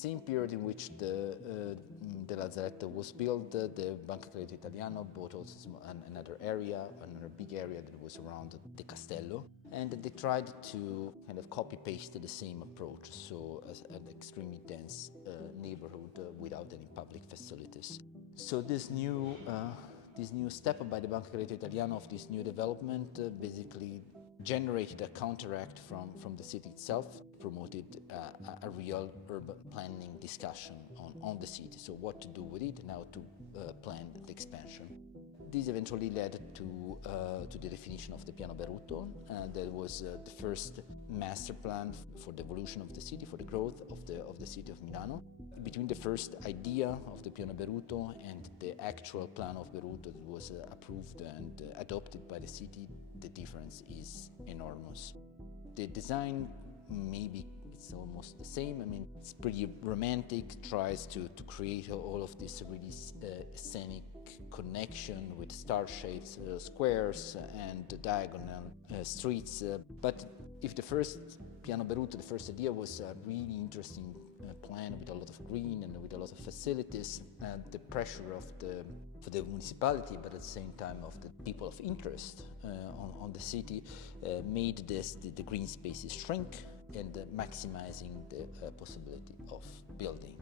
same period in which the Lazzaretto was built, the Banca Credito Italiano bought also another big area that was around the Castello, and they tried to kind of copy-paste the same approach, so an extremely dense neighborhood without any public facilities. So this new step by the Banca Credito Italiano of this new development basically generated a counteract from the city itself, promoted a real urban planning discussion on the city, so what to do with it and how to plan the expansion. This eventually led to the definition of the Piano Beruto. That was the first master plan for the evolution of the city, for the growth of the city of Milano. Between the first idea of the Piano Beruto and the actual plan of Beruto that was approved and adopted by the city, the difference is enormous. The design, maybe it's almost the same. I mean, it's pretty romantic, tries to create all of this really scenic connection with star shapes, squares and diagonal streets. But if the first Piano Beruto, the first idea was a really interesting plan with a lot of green and with a lot of facilities, the pressure for the municipality, but at the same time of the people of interest on the city, made the green spaces shrink and maximizing the possibility of building.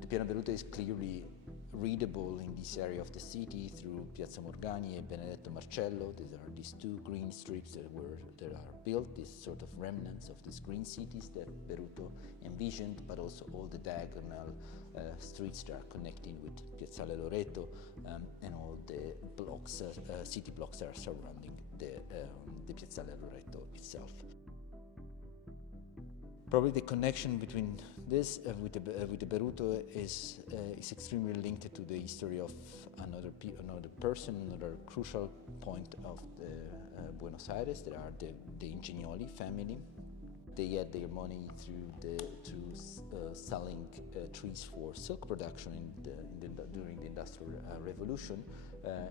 The Piano Beruto is clearly readable in this area of the city through Piazza Morgani and Benedetto Marcello. These two green strips that are built, these sort of remnants of these green cities that Beruto envisioned, but also all the diagonal streets that are connecting with Piazzale Loreto and all the blocks, city blocks that are surrounding the Piazzale Loreto itself. Probably the connection between this with the Beruto is extremely linked to the history of another crucial point of the Buenos Aires. There are the Ingegnoli family. They had their money through selling trees for silk production during the Industrial Revolution,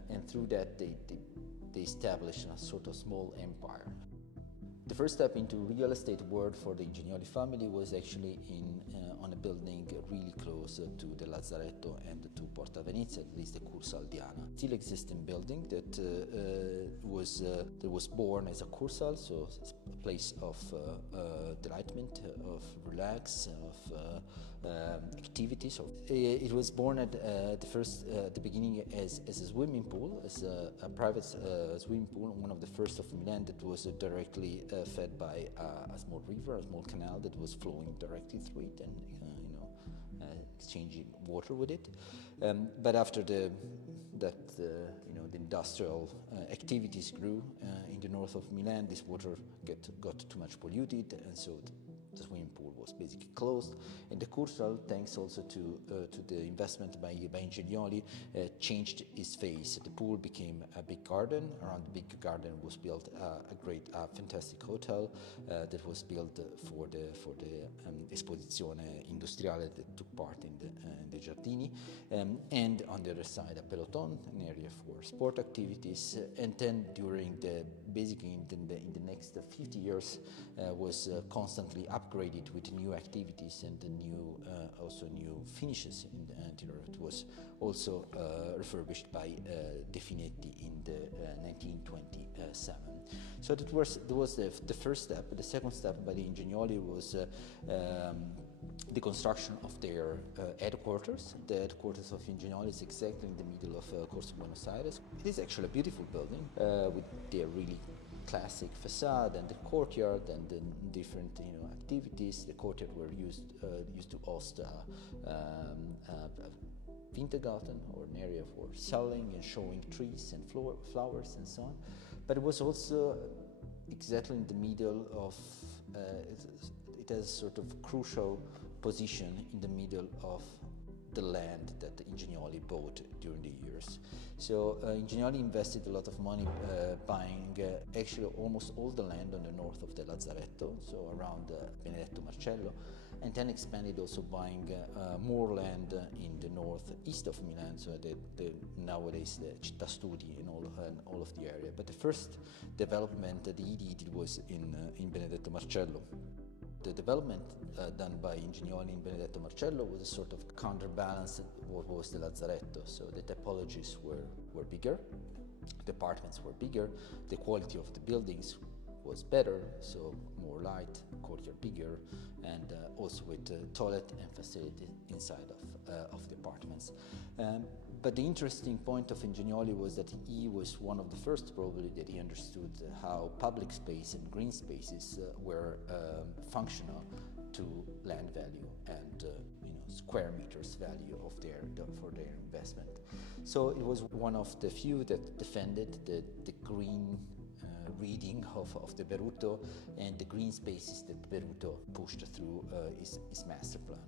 and through that they established a sort of small empire. The first step into real estate world for the Ingegnoli family was actually on a building really close to the Lazzaretto and to Porta Venezia, at least the Corso Aldiana. Still existing building that was born as a Cursal, so a place of delightment, of relax, of activity. So it was born at the beginning as a swimming pool, as a private swimming pool, one of the first of Milan that was directly fed by a small river, a small canal that was flowing directly through it and exchanging water with it. But after the industrial activities grew in the north of Milan, this water got too much polluted, and so the swimming pool was basically closed, and the Cursal, thanks also to the investment by Ingegnoli, changed its face. The pool became a big garden. Around the big garden was built a fantastic hotel that was built for the Esposizione Industriale that took part in the Giardini, and on the other side a peloton, an area for sport activities, and then during in the next 50 years was constantly upgraded with new activities and also new finishes in the interior. It was also refurbished by De Finetti in the 1927. So that was the first step. The second step by the Ingegnoli was the construction of their headquarters. The headquarters of Ingegnoli is exactly in the middle of Corso Buenos Aires. It is actually a beautiful building with their really classic facade and the courtyard and the different activities. The courtyard were used to host Wintergarten, or an area for selling and showing trees and flowers and so on. But it was also exactly in the middle of it has sort of crucial position in the middle of the land that Ingegnoli bought during the years. So Ingegnoli invested a lot of money buying actually almost all the land on the north of the Lazzaretto, so around Benedetto Marcello, and then expanded also buying more land in the northeast of Milan, so nowadays the Città Studi and all of the area. But the first development that he did was in Benedetto Marcello. The development done by Ingegnoli and Benedetto Marcello was a sort of counterbalance to what was the Lazzaretto. So the typologies were bigger, the apartments were bigger, the quality of the buildings was better, so more light, courtyard bigger, and also with toilet and facility inside of the apartments. But the interesting point of Ingegnoli was that he was one of the first probably that he understood how public space and green spaces were functional to land value and square meters value of for their investment. So it was one of the few that defended the green reading of the Beruto and the green spaces that Beruto pushed through his master plan.